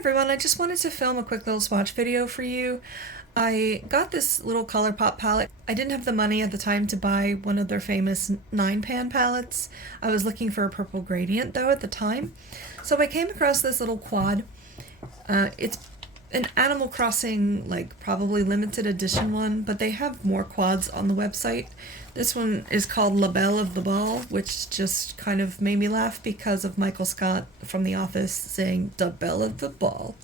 everyone, I just wanted to film a quick little swatch video for you. I got this little Colourpop palette. I didn't have the money at the time to buy one of their famous 9-pan palettes. I was looking for a purple gradient though at the time. So I came across this little quad. It's an Animal Crossing, like probably limited edition one, but they have more quads on the website. This one is called La Belle of the Ball, which just kind of made me laugh because of Michael Scott from The Office saying "the Belle of the Ball."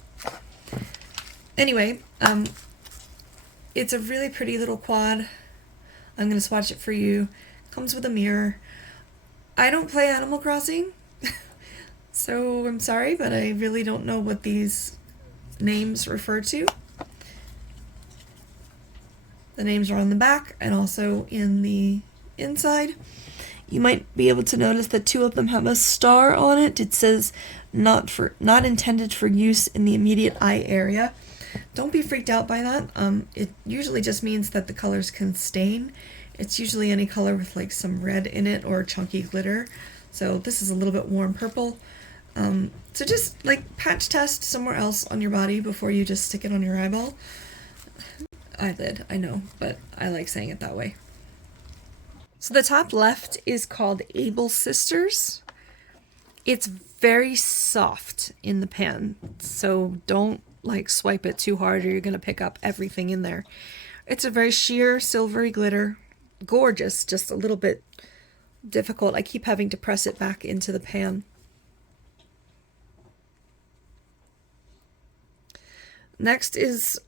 Anyway, it's a really pretty little quad. I'm gonna swatch it for you. Comes with a mirror. I don't play Animal Crossing, so I'm sorry, but I really don't know what these names refer to. The names are on the back and also in the inside. You might be able to notice that 2 of them have a star on it. It says not intended for use in the immediate eye area. Don't be freaked out by that. It usually just means that the colors can stain. It's usually any color with like some red in it or chunky glitter. So this is a little bit warm purple. So just like patch test somewhere else on your body before you just stick it on your eyeball. Eyelid, I know, but I like saying it that way. So the top left is called Able Sisters. It's very soft in the pan, so don't like swipe it too hard or you're gonna pick up everything in there. It's a very sheer silvery glitter. Gorgeous, just a little bit difficult. I keep having to press it back into the pan. Next is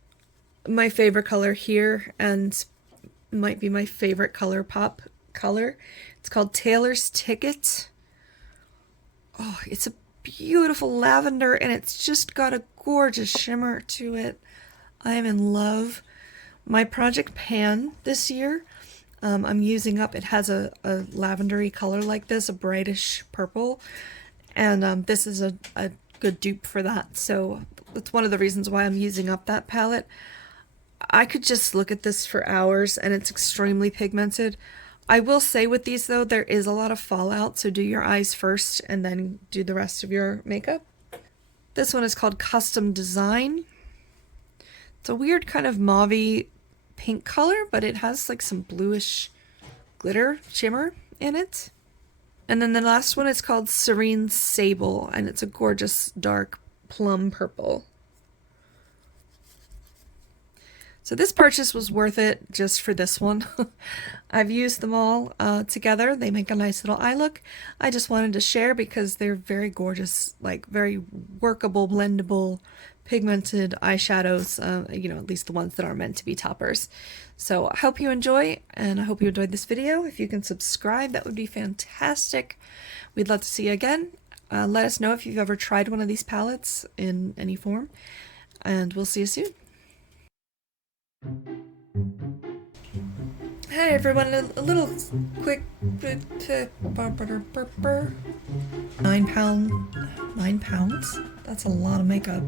my favorite color here, and might be my favorite Colourpop color. It's called Taylor's Ticket. Oh, it's a beautiful lavender, and it's just got a gorgeous shimmer to it. I am in love. My project pan this year, I'm using up, it has a lavendery color like this, a brightish purple, and this is a good dupe for that. So that's one of the reasons why I'm using up that palette. I could just look at this for hours, and it's extremely pigmented. I will say with these though, there is a lot of fallout, so do your eyes first and then do the rest of your makeup. This one is called Custom Design. It's a weird kind of mauvey pink color, but it has like some bluish glitter shimmer in it. And then the last one is called Serene Sable, and it's a gorgeous dark plum purple. So this purchase was worth it just for this one. I've used them all together. They make a nice little eye look. I just wanted to share because they're very gorgeous, like very workable, blendable, pigmented eyeshadows, you know, at least the ones that are meant to be toppers. So I hope you enjoy, and I hope you enjoyed this video. If you can subscribe, that would be fantastic. We'd love to see you again. Let us know if you've ever tried one of these palettes in any form, and we'll see you soon. Hey everyone, a little quick 9 pounds? That's a lot of makeup.